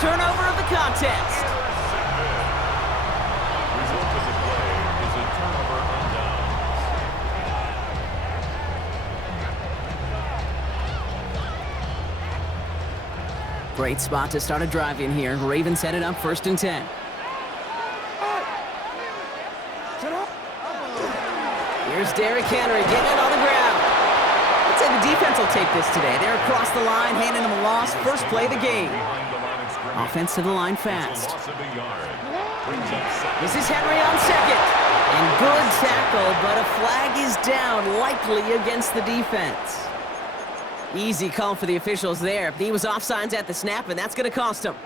turnover of the contest. Result of the play is a turnover on downs. Great spot to start a drive in here. Ravens headed up 1st and 10. Here's Derrick Henry getting it on the ground. I'd say the defense will take this today. They're across the line, handing him a loss. First play of the game. Offense to the line fast. This is Henry on second. And good tackle, but a flag is down, likely against the defense. Easy call for the officials there. He was offsides at the snap, and that's going to cost him.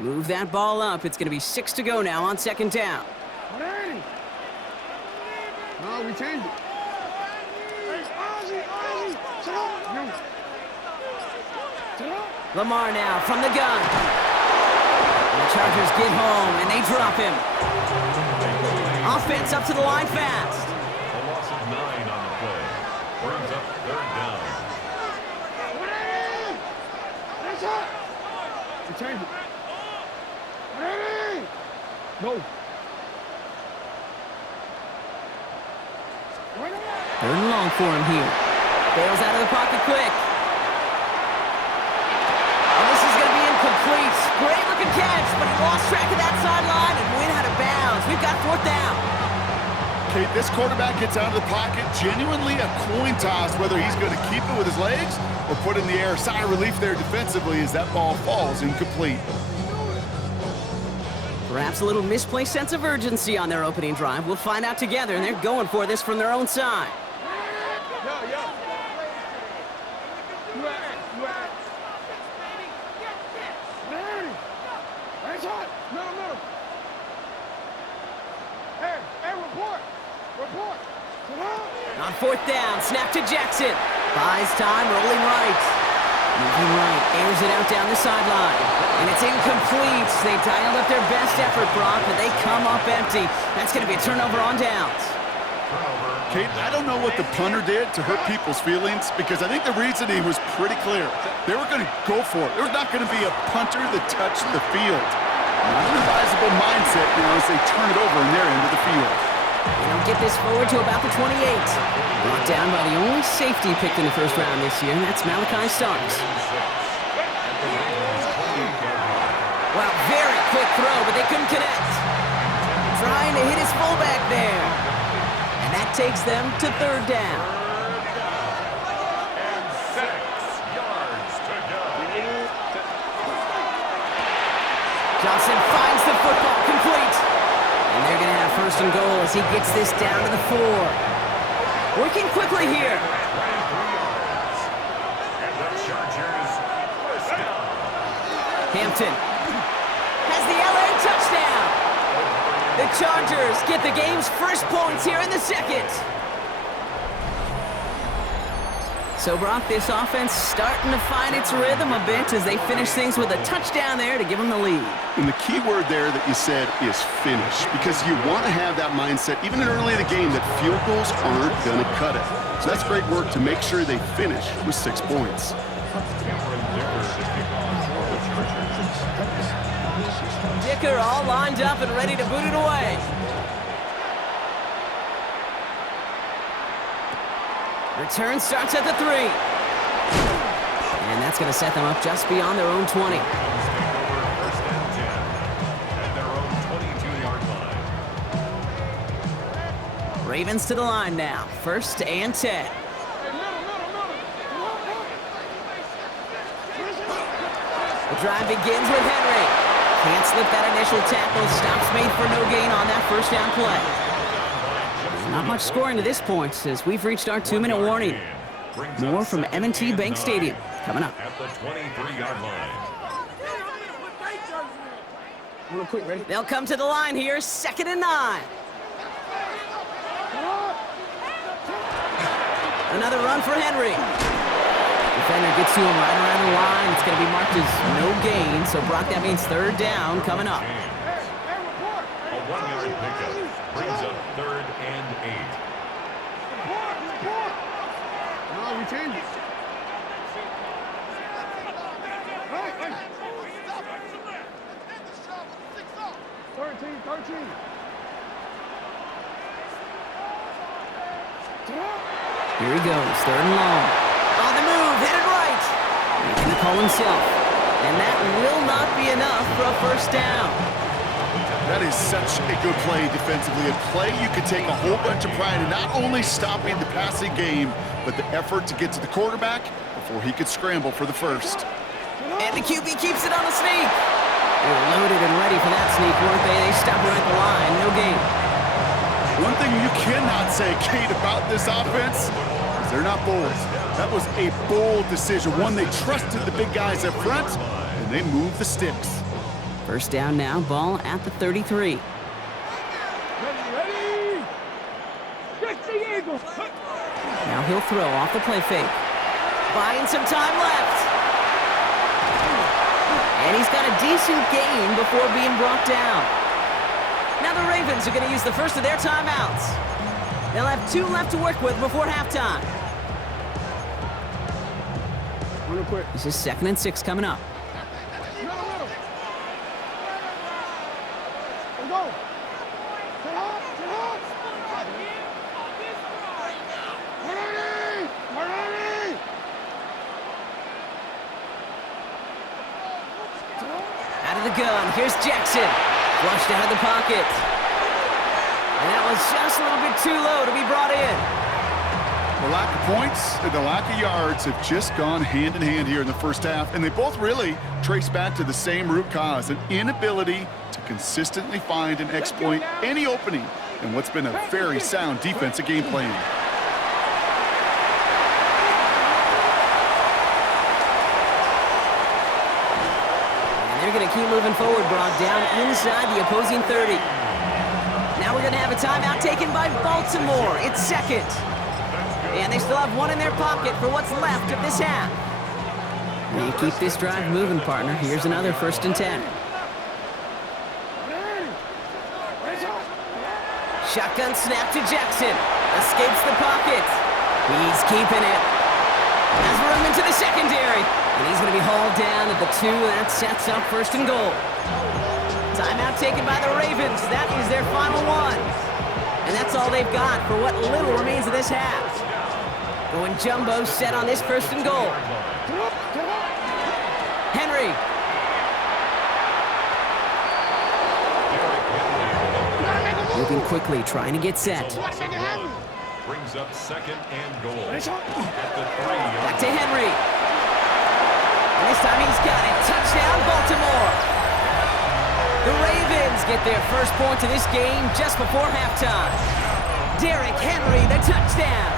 Move that ball up. It's going to be 6 to go now on 2nd down. No, we changed it. Lamar now from the gun. And the Chargers get home, and they drop him. Offense up to the line fast. A loss of 9 on the play. Brings up 3rd down. We changed it. No. 3rd and long for him here. Bails out of the pocket quick. And this is going to be incomplete. Great looking catch, but he lost track of that sideline and went out of bounds. We've got 4th down. Kate, this quarterback gets out of the pocket, genuinely a coin toss whether he's going to keep it with his legs or put it in the air. Sigh of relief there defensively as that ball falls incomplete. Perhaps a little misplaced sense of urgency on their opening drive. We'll find out together, and they're going for this from their own side. On 4th down, snap to Jackson. Buys time, rolling right. Moving right, airs it out down the sideline. And it's incomplete. They dialed up their best effort, Brock, but they come up empty. That's going to be a turnover on downs. Kate, I don't know what the punter did to hurt people's feelings because I think the reasoning was pretty clear. They were going to go for it. There's not going to be a punter that touched the field. Not an advisable mindset, as they turn it over in their end of the field. They don't get this forward to about the 28. Brought down by the only safety picked in the 1st round this year, and that's Malachi Starks. Wow, very quick throw, but they couldn't connect. Trying to hit his fullback there. And that takes them to 3rd down. And 6 yards to go. Johnson finds the football complete. And they're going to have 1st and goal as he gets this down to the 4. Working quickly here. Hampton has the LA touchdown. The Chargers get the game's first points here in the 2nd. So, Brock, this offense starting to find its rhythm a bit as they finish things with a touchdown there to give them the lead. And the key word there that you said is finish, because you want to have that mindset, even early in the game, that field goals aren't going to cut it. So that's great work to make sure they finish with 6 points. Dicker all lined up and ready to boot it away. Return starts at the 3. And that's going to set them up just beyond their own 20. First and 10 at their own 22-yard line. Ravens to the line now. 1st and 10. The drive begins with Henry. Can't slip that initial tackle. Stops made for no gain on that 1st down play. Not much scoring to this point as we've reached our 2-minute warning. More from M&T Bank Stadium coming up. At the 23-yard line. Real quick, ready? They'll come to the line here, 2nd and 9. Another run for Henry. Defender gets to him right around the line. It's going to be marked as no gain. So, Brock, that means third down coming up. A 1-yard pickup brings up 3rd and 8. No, we changed it. Hey, hey. 13. Here he goes, 3rd and long. On the move, headed right. Making the call himself. And that will not be enough for a first down. That is such a good play defensively. A play you could take a whole bunch of pride in not only stopping the passing game, but the effort to get to the quarterback before he could scramble for the first. And the QB keeps it on the sneak. They were loaded and ready for that sneak, weren't they? They stopped right at the line, no gain. One thing you cannot say, Kate, about this offense is they're not bold. That was a bold decision, one they trusted the big guys up front, and they moved the sticks. First down now, ball at the 33. Ready. Get the Eagles. Now he'll throw off the play fake. Buying some time left. And he's got a decent gain before being brought down. Now the Ravens are going to use the first of their timeouts. They'll have 2 left to work with before halftime. Real quick. This is 2nd and 6 coming up. Let's go. Get up. We're ready. Out of the gun, here's Jackson. Flushed out of the pocket. And that was just a little bit too low to be brought in. The lack of points and the lack of yards have just gone hand in hand here in the first half, and they both really trace back to the same root cause, an inability to consistently find and exploit any opening in what's been a very sound defensive game plan. They're going to keep moving forward, Brock, down inside the opposing 30. Now we're going to have a timeout taken by Baltimore. It's 2nd. And they still have 1 in their pocket for what's left of this half. They keep this drive moving, partner. Here's another 1st and 10. Shotgun snap to Jackson. Escapes the pocket. He's keeping it. Has room into the secondary. And he's going to be hauled down at the 2, and that sets up 1st and goal. Timeout taken by the Ravens. That is their final one. And that's all they've got for what little remains of this half. Going jumbo set on this 1st and goal. Henry. Moving quickly, trying to get set. Brings up 2nd and goal. At the 3. Back to Henry. And this time he's got it. Touchdown, Baltimore. The Ravens get their first point of this game just before halftime. Derrick Henry, the touchdown.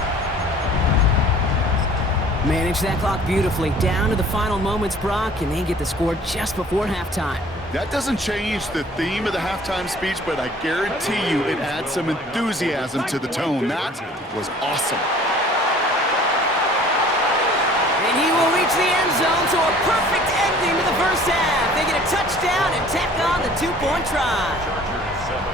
Manage that clock beautifully. Down to the final moments, Brock, and they get the score just before halftime. That doesn't change the theme of the halftime speech, but I guarantee you it adds some enthusiasm to the tone. That was awesome. And he will reach the end zone, so a perfect ending to the first half. They get a touchdown and tack on the 2-point try. Chargers 7.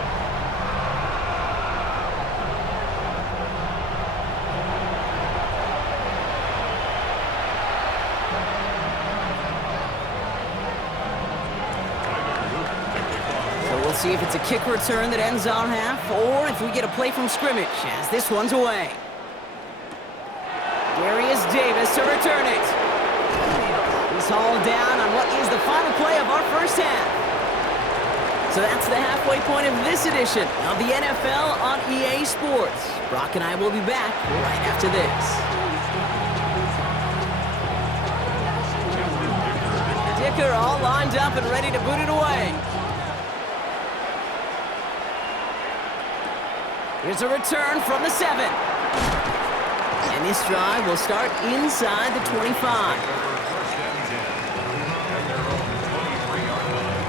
See if it's a kick return that ends our half, or if we get a play from scrimmage as this one's away. Darius Davis to return it. He's hauled down on what is the final play of our first half. So that's the halfway point of this edition of the NFL on EA Sports. Brock and I will be back right after this. Dicker all lined up and ready to boot it away. Here's a return from the 7. And this drive will start inside the 25. First and 10. At their own 23-yard line.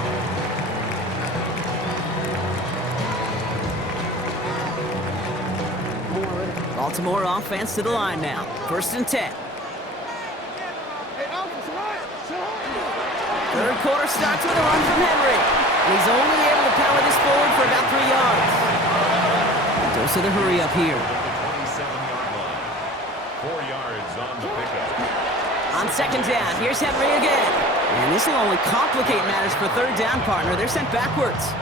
Baltimore offense to the line now. 1st and 10. Third quarter starts with a run from Henry. And he's only able to power this forward for about 3 yards. Dose of the hurry up here. 27-yard line. 4 yards on the pickup. On second down, here's Henry again. And this will only complicate matters for third down, partner. They're sent backwards.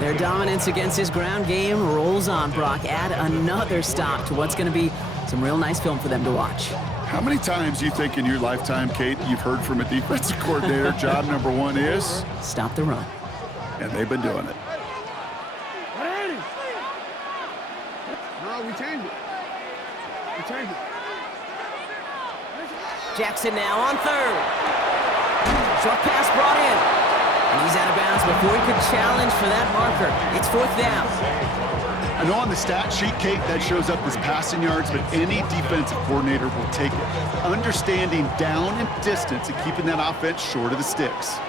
Their dominance against his ground game rolls on, Brock. Add another stop to what's going to be some real nice film for them to watch. How many times do you think in your lifetime, Kate, you've heard from a defensive coordinator, job number one is? Stop the run. And they've been doing it. No, we changed it. We changed it. Jackson now on third. Short pass brought in. And he's out of bounds before he could challenge for that marker. It's fourth down. I know on the stat sheet, Kate, that shows up as passing yards, but any defensive coordinator will take it. Understanding down and distance and keeping that offense short of the sticks.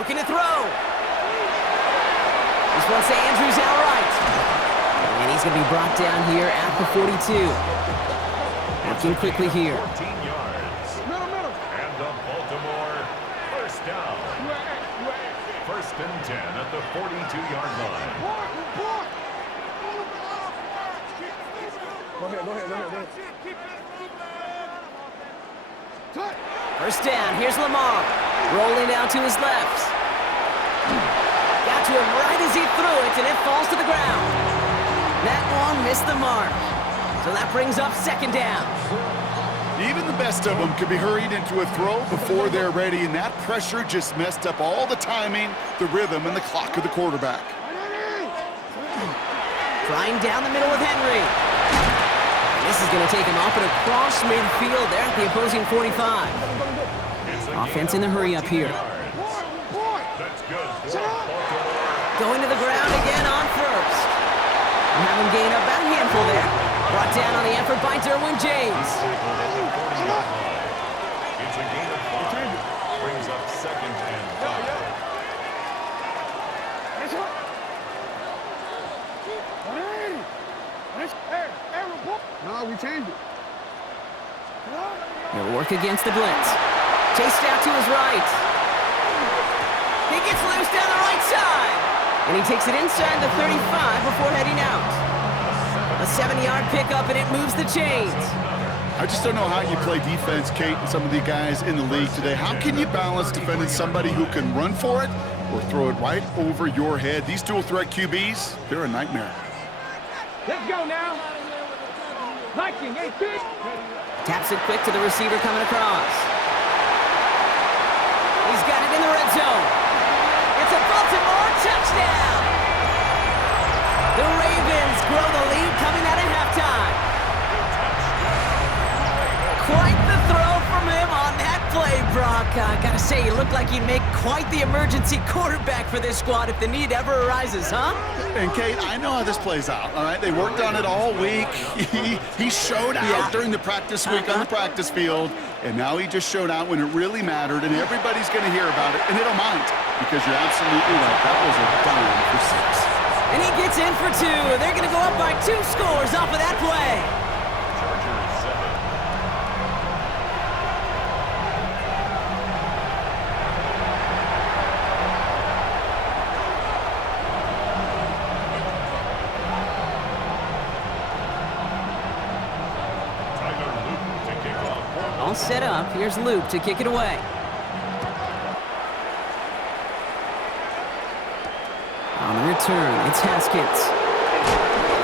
Looking to throw. This one's to Andrews outright. And he's going to be brought down here at the 42. Working quickly here. 14 yards. And the Baltimore first down. First and 10 at the 42-yard line. Go ahead. First down, here's Lamar. Rolling down to his left. Got to him right as he threw it, and it falls to the ground. That one missed the mark. So that brings up second down. Even the best of them could be hurried into a throw before they're ready, and that pressure just messed up all the timing, the rhythm, and the clock of the quarterback. Trying down the middle with Henry. And this is going to take him off and across midfield there at the opposing 45. Offense in the hurry up here. That's good for Baltimore. Going to the ground again on first. And have him gain about a handful there. Brought down on the effort by Derwin James. It's a gain of 5. Brings up second and 5. No, we changed it. He'll work against the blitz. Chased out to his right. He gets loose down the right side. And he takes it inside the 35 before heading out. A 7-yard pickup, and it moves the chains. I just don't know how you play defense, Kate, and some of the guys in the league today. How can you balance defending somebody who can run for it or throw it right over your head? These dual-threat QBs, they're a nightmare. Let's go now. Liking, hey, kid. Taps it quick to the receiver coming across. He's got it in the red zone. It's a Baltimore touchdown. The Ravens grow the lead coming out of halftime. Quite the throw from him on that play, Brock. I gotta say, you look like you'd make quite the emergency quarterback for this squad if the need ever arises, huh? And Kate, I know how this plays out, all right? They worked on it all week. He showed out during the practice week on the practice field, and now he just showed out when it really mattered, and everybody's going to hear about it, and they don't mind, because you're absolutely right. That was a dime for 6. And he gets in for 2. They're going to go up by 2 scores off of that play. Chargers 7. All set up. Here's Luke to kick it away. On the return, it's Haskins.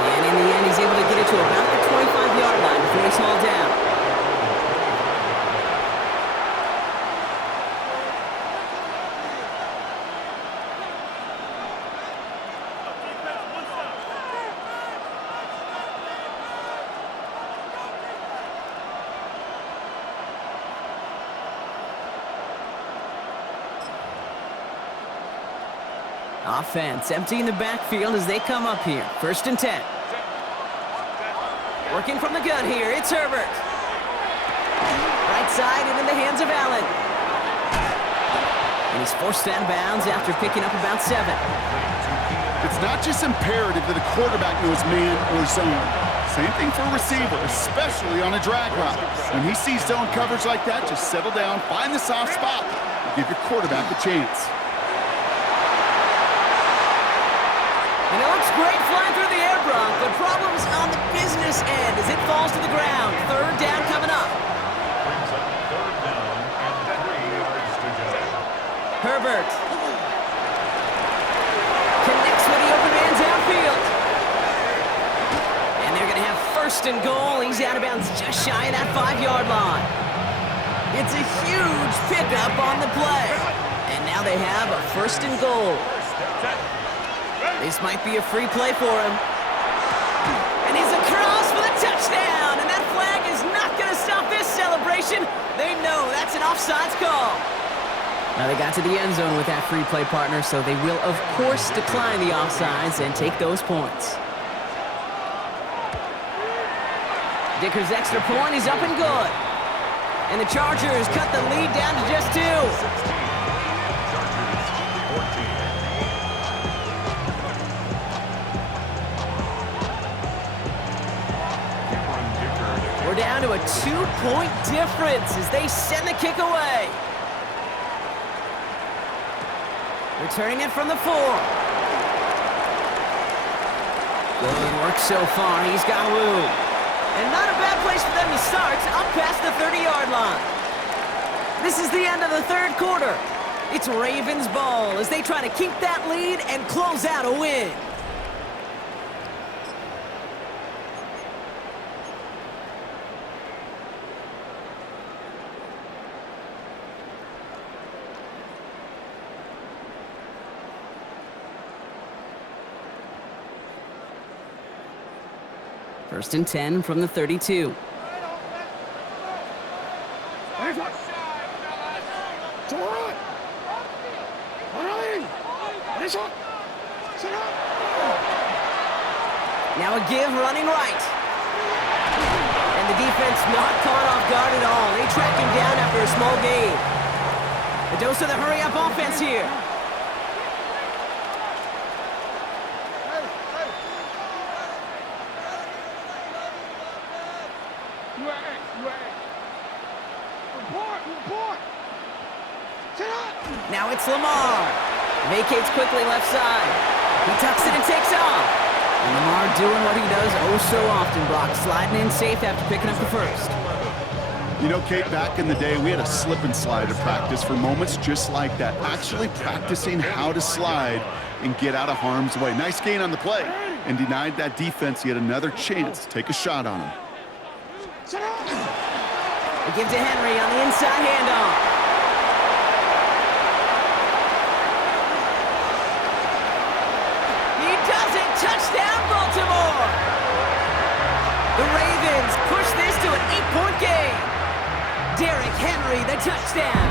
And in the end, he's able to get it to about the 25-yard line before he's hauled down. Offense emptying the backfield as they come up here. First and 10. Working from the gun here, it's Herbert. Right side and in the hands of Allen. And And he's forced out of bounds after picking up about 7. It's not just imperative that a quarterback knows man or zone. Same thing for a receiver, especially on a drag route. When he sees zone coverage like that, just settle down, find the soft spot, and give your quarterback a chance. And it looks great flying through the air, Brock, but problems on the business end as it falls to the ground. 3rd down coming up. Brings up 3rd down and 3 yards to go. Herbert connects with the open man downfield. And they're going to have 1st and goal. He's out of bounds just shy of that 5-yard line. It's a huge pickup on the play. And now they have a 1st and goal. This might be a free play for him. And he's across for the touchdown. And that flag is not going to stop this celebration. They know that's an offsides call. Now they got to the end zone with that free play, partner, so they will, of course, decline the offsides and take those points. Dicker's extra point is up and good. And the Chargers cut the lead down to just 2. 16. Chargers 14. We're down to a 2-point difference as they send the kick away. Returning it from the 4. Good work so far. He's got room. And not a bad place for them to start, up past the 30-yard line. This is the end of the 3rd quarter. It's Ravens ball as they try to keep that lead and close out a win. First and 10 from the 32. Now a give running right. And the defense not caught off guard at all. They track him down after a small gain. A dose of the hurry-up offense here. Now it's Lamar. Vacates quickly left side. He tucks it and takes off. And Lamar doing what he does oh so often, Brock. Sliding in safe after picking up the 1st. You know, Kate, back in the day, we had a slip and slide at practice for moments just like that. Actually practicing how to slide and get out of harm's way. Nice gain on the play. And denied that defense yet another chance to take a shot on him. They give to Henry on the inside handoff. Touchdown, Baltimore! The Ravens push this to an 8-point game. Derrick Henry, the touchdown.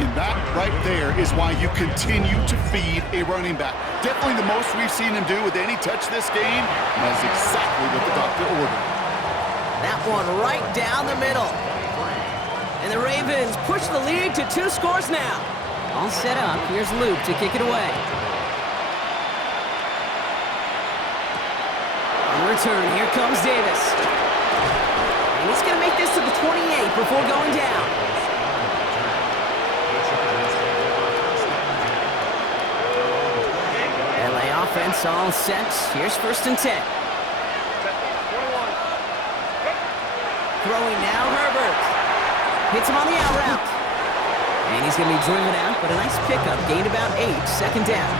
And that right there is why you continue to feed a running back. Definitely the most we've seen him do with any touch this game. And that's exactly what the doctor ordered. That one right down the middle. And the Ravens push the lead to 2 scores now. All set up. Here's Luke to kick it away. Return. Here comes Davis. And he's going to make this to the 28 before going down. LA offense all set. Here's 1st and 10. Throwing now, Herbert. Hits him on the out route. And he's going to be driven out, but a nice pickup. Gained about 8. 2nd down.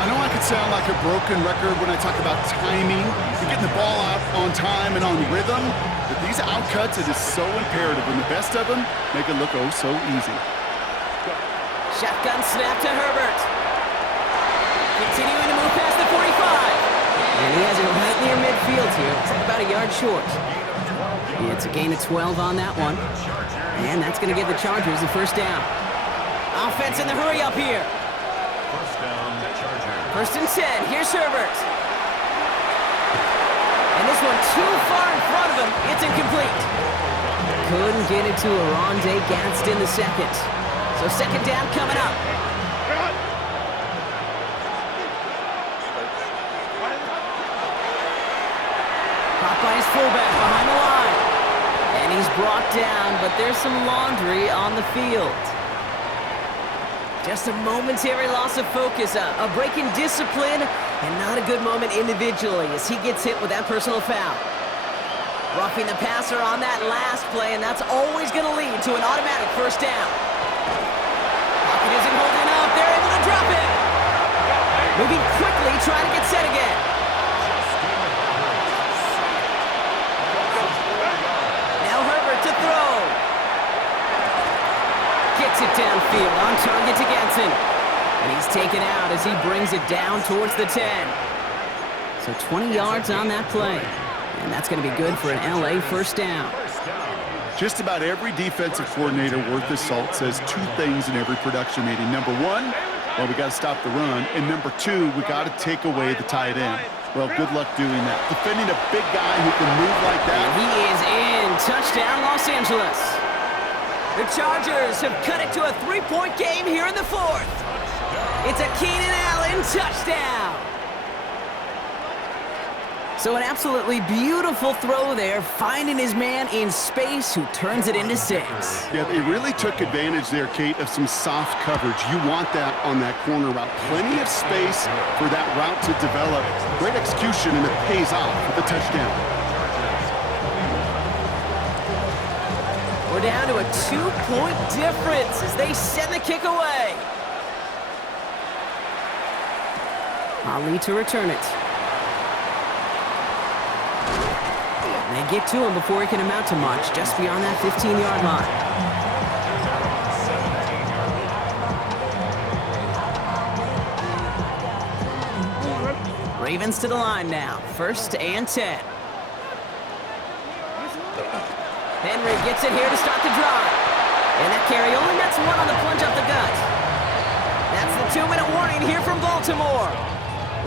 I know I could sound like a broken record when I talk about timing and getting the ball out on time and on rhythm, but these out cuts, it is so imperative, and the best of them make it look oh so easy. Shotgun snap to Herbert. Continuing to move past the 45. And he has it right near midfield here. It's about a yard short. Yeah, it's a gain of 12 on that one. And that's going to give the Chargers the 1st down. Offense in the hurry up here. 1st down, Chargers. 1st and 10. Here's Herbert. And this one too far in front of him. It's incomplete. couldn't get it to Oronde Gadsden the second. So second down coming up. Caught by his fullback behind the line. And he's brought down, but there's some laundry on the field. Just a momentary loss of focus, a break in discipline, and not a good moment individually as he gets hit with that personal foul. Roughing the passer on that last play, and that's always going to lead to an automatic first down. Pocket isn't holding up. They're able to drop it. Moving quickly, trying to get set again. Now Herbert to throw. Gets it downfield, on target to Gadsden. And he's taken out as he brings it down towards the 10. So 20 yards on that play. And that's going to be good for an LA first down. Just about every defensive coordinator worth his salt says two things in every production meeting. Number one, well, we got to stop the run. And number two, we got to take away the tight end. Well, good luck doing that. Defending a big guy who can move like that. And he is in. Touchdown, Los Angeles. The Chargers have cut it to a 3-point game here in the fourth. It's a Keenan Allen touchdown. So an absolutely beautiful throw there, finding his man in space who turns it into 6. Yeah, they really took advantage there, Kate, of some soft coverage. You want that on that corner route. Plenty of space for that route to develop. Great execution, and it pays off with the touchdown. We're down to a 2-point difference as they send the kick away. Ali to return it. They get to him before he can amount to much, just beyond that 15-yard line. Ravens to the line now. 1st and 10. Henry gets it here to start the drive. And that carry only nets one on the plunge up the gut. That's the 2-minute warning here from Baltimore.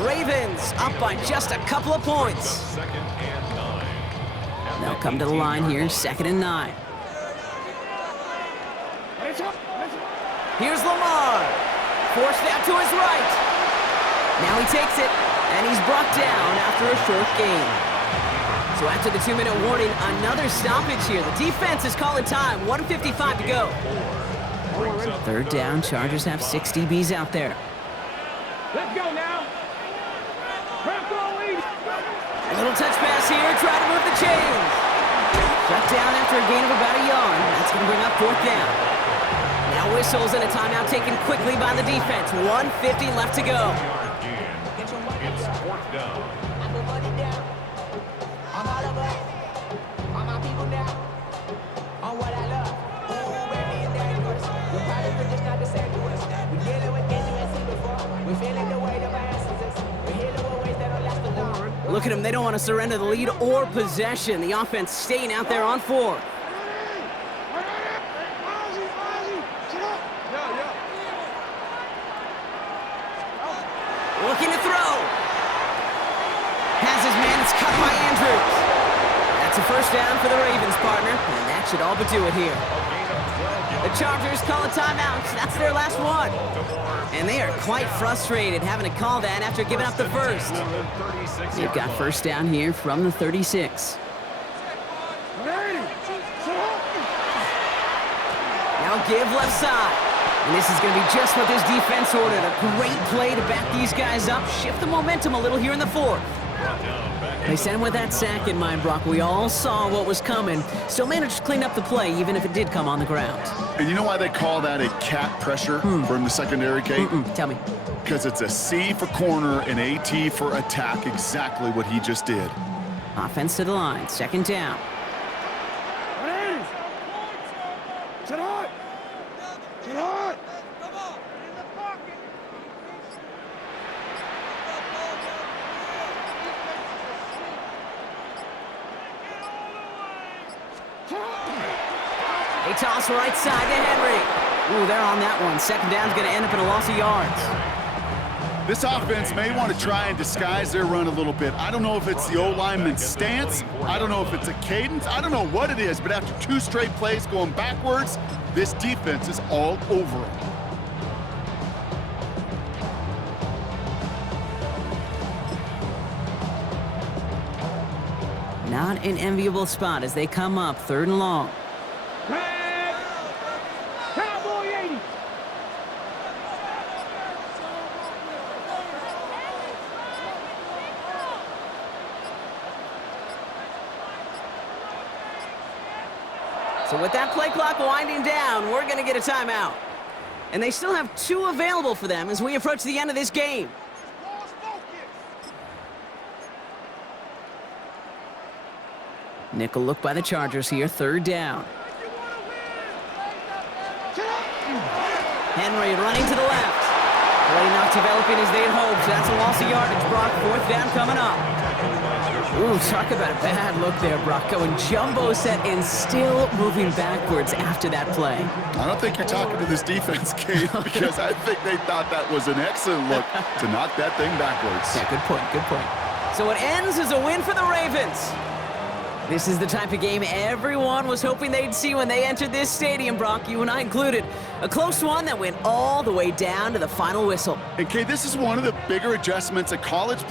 Ravens up by just a couple of points. They'll come to the line here, 2nd and 9. Here's Lamar. Forced out to his right. Now he takes it, and he's brought down after a short gain. So after the 2-minute warning, another stoppage here. The defense is calling time, 1:55 to go. 3rd down, Chargers have 6 DBs out there. Let's go now. A little touch pass here, try to move the chains. Shut down after a gain of about a yard. That's going to bring up 4th down. Now whistles and a timeout taken quickly by the defense. 1:50 left to go. It's 4th down. Look at them, they don't want to surrender the lead or possession. The offense staying out there on 4. Looking to throw. Has his man, it's cut by Andrews. That's a first down for the Ravens, partner, and that should all but do it here. The Chargers call a timeout. That's their last one. And they are quite frustrated having to call that after giving up the first. They've got first down here from the 36. Now give left side. And this is going to be just what this defense ordered. A great play to back these guys up, shift the momentum a little here in the 4th. They sent him with that sack in mind, Brock. We all saw what was coming. Still managed to clean up the play, even if it did come on the ground. And you know why they call that a cat pressure from the secondary, Kate? Tell me. Because it's a C for corner and AT for attack, exactly what he just did. Offense to the line, 2nd down. Sit hard. Sit hard. They toss right side to Henry. Ooh, they're on that one. 2nd down's going to end up in a loss of yards. This offense may want to try and disguise their run a little bit. I don't know if it's the O-lineman's stance. I don't know if it's a cadence. I don't know what it is, but after 2 straight plays going backwards, this defense is all over them. Not an enviable spot as they come up 3rd and long. Flag. Cowboy 80. So with that play clock winding down, we're going to get a timeout. And they still have 2 available for them as we approach the end of this game. Nickel look by the Chargers here, 3rd down. Henry running to the left. Play not developing as they'd hoped. That's a loss of yardage, Brock. 4th down coming up. Ooh, talk about a bad look there, Brock. Going jumbo set and still moving backwards after that play. I don't think you're talking to this defense, Kate, because I think they thought that was an excellent look to knock that thing backwards. Yeah, good point, good point. So it ends as a win for the Ravens. This is the type of game everyone was hoping they'd see when they entered this stadium, Brock, you and I included. A close one that went all the way down to the final whistle. And Kate, this is one of the bigger adjustments a college